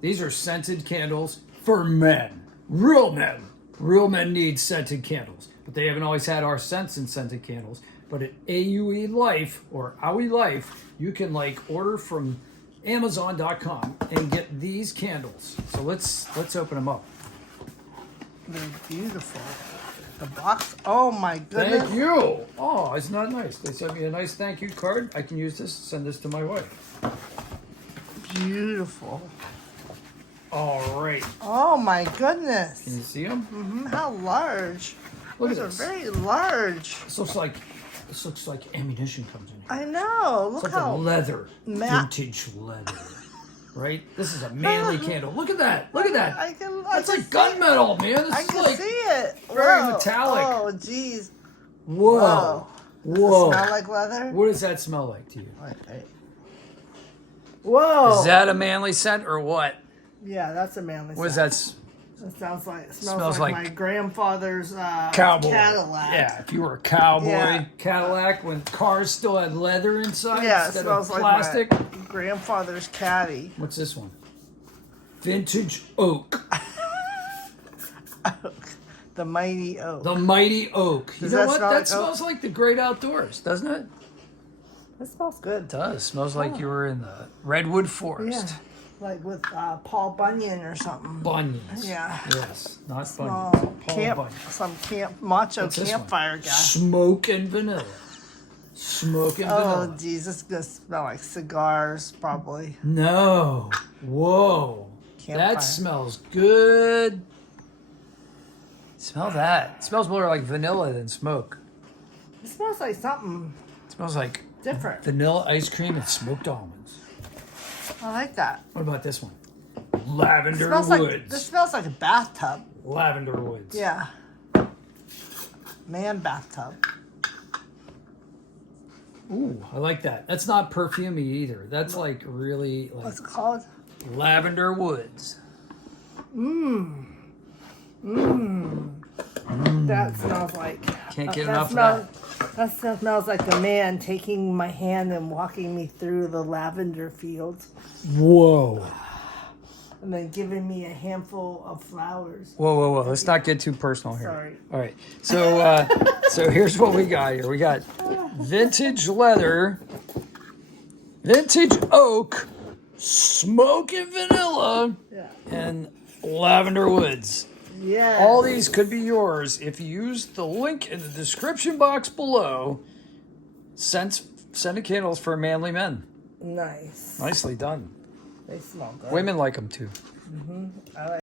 These are scented candles for men. Real men. Real men need scented candles. But they haven't always had our scents in scented candles. But at Auelife or Auelife, you can order from Amazon.com and get these candles. So let's open them up. They're beautiful. The box. Oh my goodness. Thank you. Oh, it's not nice. They sent me a nice thank you card. I can use this, send this to my wife. Beautiful. All right. Oh my goodness. Can you see them? Mm-hmm. How large. Look at Those this. are very large. This looks like ammunition comes in here. I know. Look It's like how leather, vintage leather, right? This is a manly candle. Look at that! Look at that! That's like gunmetal, man. This I is can like see it. very Whoa. metallic. Oh, jeez. Whoa, Does whoa. it smell like leather? What does that smell like to you? Okay. Whoa. Is that a manly scent or what? Yeah, that's a manly What is scent. that? It smells Smells like like my grandfather's Cowboy. Cadillac. Yeah, if you were a cowboy, Yeah. Cadillac, when cars still had leather inside Yeah, it instead smells of like plastic. my grandfather's caddy. What's this one? Vintage oak. The mighty oak. The mighty oak. You Does know that what? smell That like smells like the great outdoors, doesn't it? That smells good. It does. Smells like you were in the redwood forest. Yeah. Like with Paul Bunyan or something. Bunions. Yeah. Yes, not Oh, bunions. Paul Bunyan. some macho What's this one? campfire guy. Smoke and vanilla. Smoke and Oh, vanilla. geez, this is gonna smell like cigars, probably. No. Whoa. Campfire. That smells good. Smell that. It smells more like vanilla than smoke. It smells like something It smells like different. vanilla ice cream and smoked almonds. I like that. What about this one? Lavender Smells woods. this smells like a bathtub. Lavender woods. Yeah. Man bathtub. Ooh, I like that. That's not perfumey either. That's like really like What's it called? lavender woods. That smells like. Can't get that enough smells, of that smells like a man taking my hand and walking me through the lavender fields, that. Whoa. and then giving me a handful of flowers. Whoa. Let's not get too personal here. Sorry. All right. So so here's what we got here. We got vintage leather, vintage oak, smoke and vanilla, Yeah. and lavender woods. Yeah. All these could be yours if you use the link in the description box below. Scented candles for manly men. Nice. Nicely done. They smell good. Women like them too. I like